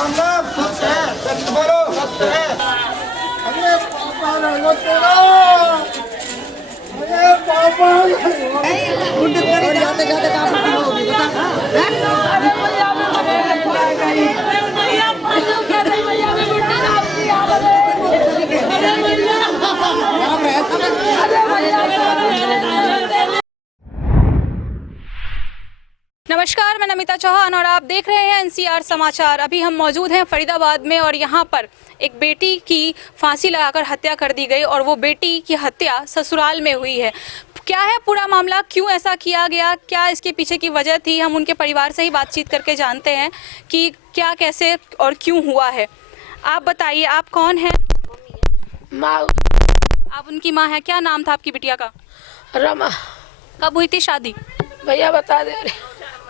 राम राम सत्य है, सत्य बोलो, सत्य है। अरे पापा रहमत तेरा, अरे पापा जाते जाते कहाँ होगी बता। नमस्कार, मैं नमिता चौहान और आप देख रहे हैं एनसीआर समाचार। अभी हम मौजूद हैं फरीदाबाद में और यहाँ पर एक बेटी की फांसी लगाकर हत्या कर दी गई और वो बेटी की हत्या ससुराल में हुई है। क्या है पूरा मामला, क्यों ऐसा किया गया, क्या इसके पीछे की वजह थी, हम उनके परिवार से ही बातचीत करके जानते हैं कि क्या, कैसे और क्यों हुआ है। आप बताइए, आप कौन हैं? माँ। आप उनकी माँ हैं। क्या नाम था आपकी बिटिया का? रमा। कब हुई थी शादी? भैया बता दे।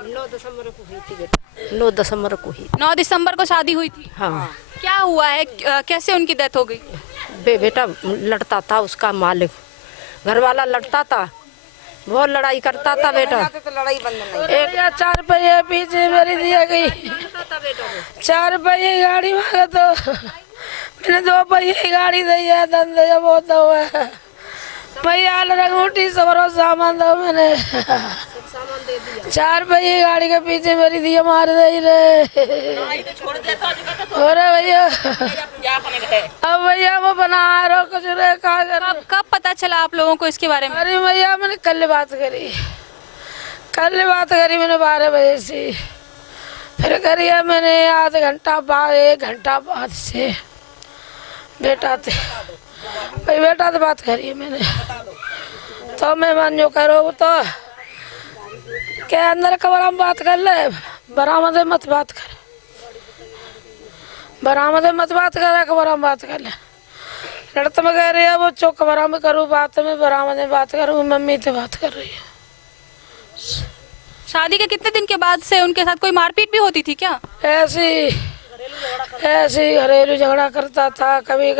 9 दिसंबर को हुई थी बेटा। 9 दिसंबर को ही। 9 दिसंबर को शादी हुई थी। हाँ। क्या हुआ है, कैसे उनकी डेथ हो गई? बेटा लड़ता था, उसका मालिक घर वाला लड़ता था, बहुत लड़ाई करता था बेटा। तो लड़ाई बंद नहीं। एक 4 पहिए पीछे मेरी दिया गई, 4 पहिए गाड़ी मांगा तो मैंने 2 पहिए गाड़ी दी है। धंधे बहुत हुआ भैया, रंगूठी सबरो सामान दो मैंने 4 पहिए गाड़ी के पीछे मेरी दिया मार दे रे। और भैया अब भैया वो बना रहा कुछ रे कहा कर। कब पता चला आप लोगों को इसके बारे में? अरे भैया मैंने कल बात करी मैंने 12 बजे से, फिर करी है मैंने आध घंटा बाद, 1 घंटा बाद से बेटा थे भाई, बेटा से बात करी मैंने। तो मेहमान जो करो तो क्या अंदर कमरा में बात कर ले, बरामद में मत बात कर, बरामद में मत बात कर, कमरा में बात कर ले। लड़त में कह रही है वो चौक कमरा में करूँ बात, में बरामद में बात करूँ, मम्मी से बात कर रही है। शादी के कितने दिन के बाद से उनके साथ कोई मारपीट भी होती थी क्या? ऐसी घरेलू झगड़ा करता था, कभी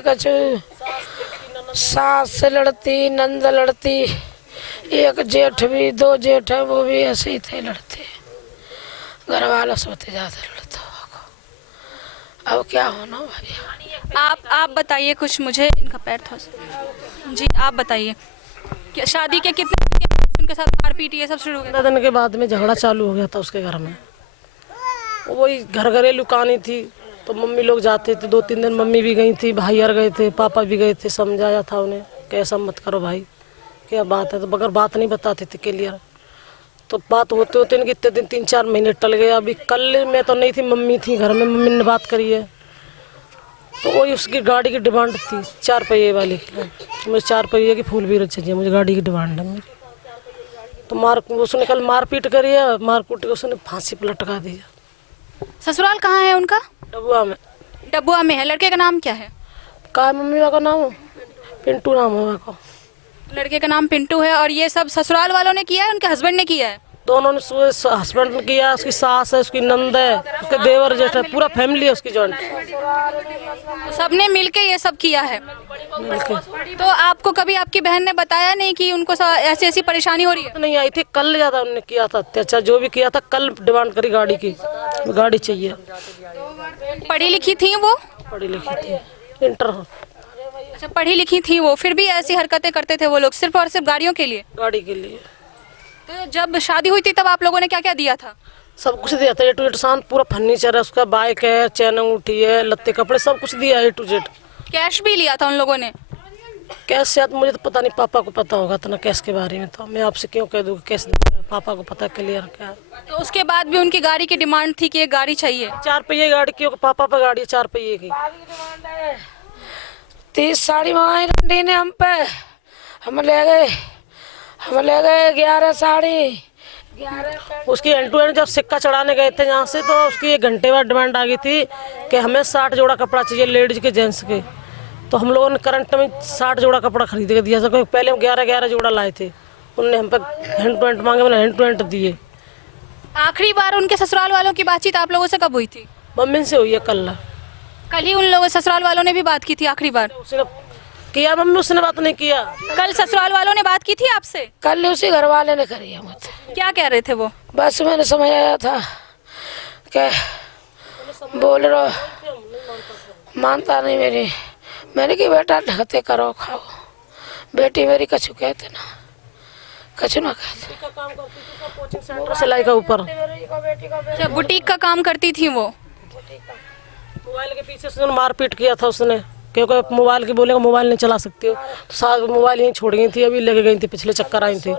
कछु सास से लड़ती, नंद लड़ती, एक जेठ भी, 2 जेठ है वो भी ऐसे ही थे लड़ते, घर वाला सोते जाते लड़ता। अब क्या होना भाई? आप बताइए कुछ मुझे, इनका पैर था जी, आप बताइए कि शादी के कितने दिन के बाद उनके साथ मारपीट ये सब शुरू हो गया? 15 दिन के बाद में झगड़ा चालू हो गया था उसके घर में। वही घरेलू कहानी थी, तो मम्मी लोग जाते थे, 2-3 दिन मम्मी भी गई थी, भाई यार गए थे, पापा भी गए थे, समझाया था उन्हें कि ऐसा मत करो भाई, क्या बात है, तो मगर बात नहीं बताते थे क्लियर। तो बात होते होते इनके इतने दिन 3-4 महीने टल गए। अभी कल मैं तो नहीं थी, मम्मी थी घर में, मम्मी ने बात करी है, तो वही उसकी गाड़ी की डिमांड थी 4 पहिए वाली की। मुझे 4 पहिए की फूल भी चाहिए, मुझे गाड़ी की डिमांड है मेरी। तो उसने कल मारपीट करी है, मारपीट के उसने फांसी पर लटका दिया। ससुराल कहाँ है उनका? डबुआ में। डबुआ में है। लड़के का नाम क्या है? का मम्मी का नाम पिंटू नाम है को। लड़के का नाम पिंटू है। और ये सब ससुराल वालों ने किया है, उनके हस्बैंड ने किया है? दोनों ने, हस्बैंड ने किया, उसकी सास है, उसकी नंद है, उसके देवर जेठ है, पूरा फैमिली है उसकी जॉइंट, सबने मिलके ये सब किया है। मिलके। तो आपको कभी आपकी बहन ने बताया नहीं कि उनको ऐसी ऐसी परेशानी हो रही है? नहीं आई थी, कल ज्यादा उन्होंने किया था अत्याचार, जो भी किया था कल डिमांड करी गाड़ी की, गाड़ी चाहिए। पढ़ी लिखी थी वो? पढ़ी लिखी थी, इंटर। अच्छा, पढ़ी लिखी थी वो, फिर भी ऐसी हरकतें करते थे वो लोग सिर्फ और सिर्फ गाड़ियों के लिए? गाड़ी के लिए। तो जब शादी हुई थी तब आप लोगों ने क्या क्या दिया था? सब कुछ दिया था, A to Z सामान, पूरा फर्नीचर है उसका, बाइक है, चैन अंगूठी है, लत्ते कपड़े, सब कुछ दिया A to Z। कैश भी लिया था उन लोगों ने? कैश शायद मुझे तो पता नहीं, पापा को पता होगा इतना कैश के बारे में, तो मैं आपसे क्यों कह दूँ कैश दिया, पापा को पता क्लियर क्या। तो उसके बाद भी उनकी गाड़ी की डिमांड थी कि एक गाड़ी चाहिए। 4 पहिए गाड़ी की, पापा पे गाड़ी है 4 पहिए की। 30 साड़ी मंगाई रंडी ने हम पे, हम ले गए 11 साड़ी। उसकी एंड टू एंड जब सिक्का चढ़ाने गए थे यहाँ से, तो उसकी 1 घंटे बाद डिमांड आ गई थी कि हमें 60 जोड़ा कपड़ा चाहिए, लेडीज के जेंट्स के। तो हम लोगों ने करंट में 60 जोड़ा कपड़ा खरीद के दिया था। पहले हम 11 जोड़ा लाए थे, उनने हम पे हैंड टू हैंड मांगे, मैंने हैंड टू हैंड दिए। आखिरी बार उनके ससुराल वालों की बातचीत आप लोगों से कब हुई थी? मम्मी से हुई है कल ही उन लोगों ससुराल वालों ने भी बात की थी आखिरी बार? उसने किया, मम्मी उसने बात नहीं किया। कल ससुराल वालों ने बात की थी आपसे? कल उसी घर वाले ने करी है मुझसे। क्या कह रहे थे वो? बस मैंने समझ आया था कि बोल रहा मानता नहीं मेरी। मैंने कि बेटा ढकते करो खाओ। बेटी मेरी कछु कहते ना, कछु ना कहते। सिलाई का ऊपर अच्छा, बुटीक का काम करती थी वो। मोबाइल के पीछे से मारपीट किया था उसने, क्योंकि मोबाइल की बोलेगा मोबाइल नहीं चला सकती हो, तो साथ मोबाइल यहीं छोड़ गई थी। अभी लेके गई थी, पिछले चक्कर आई थी।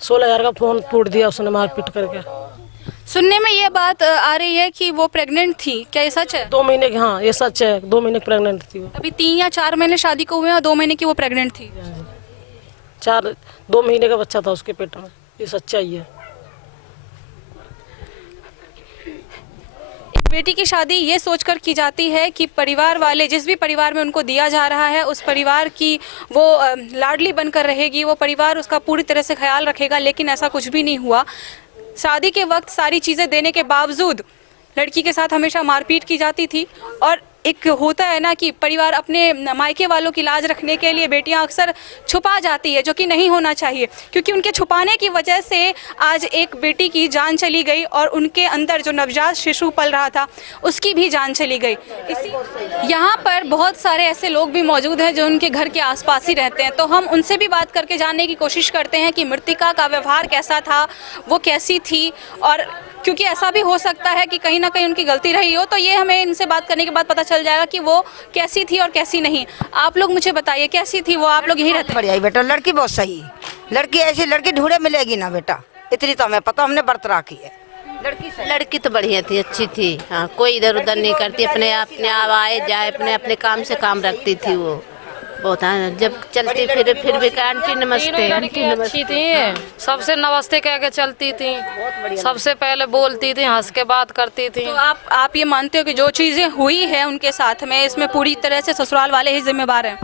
16,000 का फोन तोड़ दिया उसने मारपीट करके। सुनने में ये बात आ रही है कि वो प्रेग्नेंट थी, क्या ये सच है? 2 महीने की, हाँ ये सच है, 2 महीने की प्रेग्नेंट थी वो। अभी 3 या 4 महीने शादी को हुए और 2 महीने की वो प्रेग्नेंट थी। 2 महीने का बच्चा था उसके पेट में, ये सच्चाई है। एक बेटी की शादी ये सोचकर की जाती है कि परिवार वाले, जिस भी परिवार में उनको दिया जा रहा है, उस परिवार की वो लाडली बनकर रहेगी, वो परिवार उसका पूरी तरह से ख्याल रखेगा, लेकिन ऐसा कुछ भी नहीं हुआ। शादी के वक्त सारी चीज़ें देने के बावजूद लड़की के साथ हमेशा मारपीट की जाती थी। और एक होता है ना कि परिवार अपने मायके वालों की लाज रखने के लिए बेटियां अक्सर छुपा जाती है, जो कि नहीं होना चाहिए, क्योंकि उनके छुपाने की वजह से आज एक बेटी की जान चली गई और उनके अंदर जो नवजात शिशु पल रहा था उसकी भी जान चली गई। यहाँ पर बहुत सारे ऐसे लोग भी मौजूद हैं जो उनके घर के आसपास ही रहते हैं, तो हम उनसे भी बात करके जानने की कोशिश करते हैं कि मृतिका का व्यवहार कैसा था, वो कैसी थी, और क्योंकि ऐसा भी हो सकता है कि कहीं ना कहीं उनकी गलती रही हो, तो ये हमें इनसे बात करने के बाद पता चल जाएगा कि वो कैसी थी और कैसी नहीं। आप लोग मुझे बताइए कैसी थी वो, आप लोग यही रहते हैं? बढ़िया ही बेटा, लड़की बहुत सही है। लड़की ऐसी लड़की ढूंढे मिलेगी ना बेटा, इतनी तो हमें पता, हमने व्रत राखी है। लड़की तो बढ़िया थी, अच्छी थी। हाँ, कोई इधर उधर नहीं करती, अपने आप आए जाए, अपने काम से काम रखती थी वो बहुत। हाँ, जब चलती फिर भी आंटी नमस्ते, आंटी अच्छी थी, सबसे नमस्ते कह के चलती थी, सबसे पहले बोलती थी, हंस के बात करती थी। तो आप ये मानते हो कि जो चीज़ें हुई है उनके साथ में, इसमें पूरी तरह से ससुराल वाले ही जिम्मेवार हैं?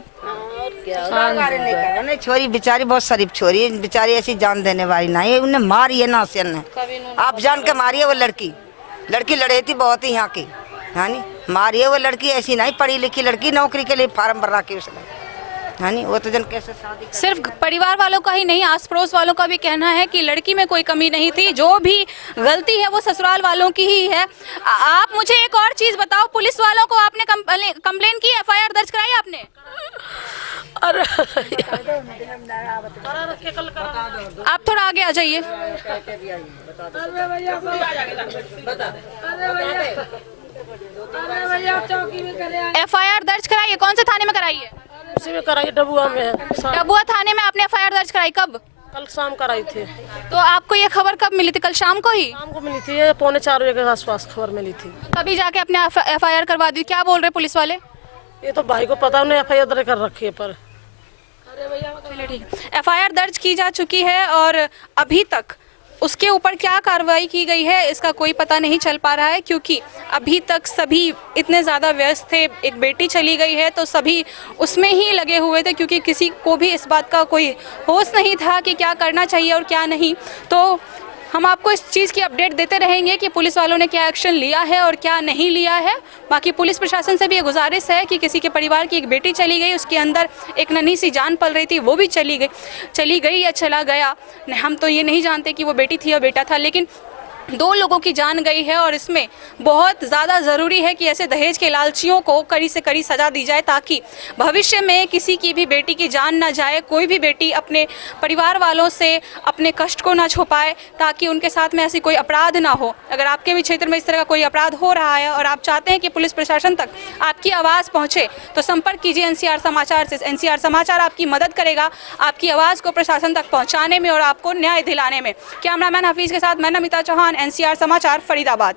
नहीं, छोरी बेचारी बहुत शरीफ छोरी है, बेचारी ऐसी जान देने वाली नहीं है। उन्हें मारी है ना ने, आप जान के मारी है वो लड़की लड़े थी बहुत ही यहाँ की, हाँ नी मारी है वो लड़की, ऐसी नहीं पढ़ी लिखी लड़की, नौकरी के लिए फार्म भर रखी उसने, हाँ नी वो तो जन कैसे शादी। सिर्फ परिवार वालों का ही नहीं, आस पड़ोस वालों का भी कहना है कि लड़की में कोई कमी नहीं थी, जो भी गलती है वो ससुराल वालों की ही है। आप मुझे एक और चीज बताओ, पुलिस वालों को आपने कंप्लेन की, FIR दर्ज कराई आपने? आप थोड़ा आगे आ जाइए। FIR दर्ज कराइए, कौन से थाने में कराई है? उसी में कराई, डबुआ में है। डबुआ थाने में आपने FIR दर्ज कराई, कब? कल शाम कराई थी। तो आपको ये खबर कब मिली थी? कल शाम को ही? शाम को मिली थी, ये 3:45 बजे के आसपास खबर मिली थी। तभी जाके अपने FIR करवा दी। क्या बोल रहे पुलिस वाले? ये तो भाई को पता, उन्हें FIR दर्ज कर रखी है। पर चलिए ठीक है, FIR दर्ज की जा चुकी है और अभी तक उसके ऊपर क्या कार्रवाई की गई है इसका कोई पता नहीं चल पा रहा है, क्योंकि अभी तक सभी इतने ज़्यादा व्यस्त थे। एक बेटी चली गई है तो सभी उसमें ही लगे हुए थे, क्योंकि किसी को भी इस बात का कोई होश नहीं था कि क्या करना चाहिए और क्या नहीं। तो हम आपको इस चीज़ की अपडेट देते रहेंगे कि पुलिस वालों ने क्या एक्शन लिया है और क्या नहीं लिया है। बाकी पुलिस प्रशासन से भी ये गुजारिश है कि किसी के परिवार की एक बेटी चली गई, उसके अंदर एक नन्ही सी जान पल रही थी, वो भी चली गई या चला गया, हम तो ये नहीं जानते कि वो बेटी थी या बेटा था, लेकिन 2 लोगों की जान गई है। और इसमें बहुत ज़्यादा ज़रूरी है कि ऐसे दहेज के लालचियों को कड़ी से कड़ी सज़ा दी जाए, ताकि भविष्य में किसी की भी बेटी की जान ना जाए, कोई भी बेटी अपने परिवार वालों से अपने कष्ट को ना छुपाए, ताकि उनके साथ में ऐसी कोई अपराध ना हो। अगर आपके भी क्षेत्र में इस तरह का कोई अपराध हो रहा है और आप चाहते हैं कि पुलिस प्रशासन तक आपकी आवाज़ पहुँचे, तो संपर्क कीजिए NCR समाचार से। NCR समाचार आपकी मदद करेगा आपकी आवाज़ को प्रशासन तक पहुँचाने में और आपको न्याय दिलाने में। कैमरामैन हफीज़ के साथ मैं नमिता चौहान, NCR समाचार, फरीदाबाद।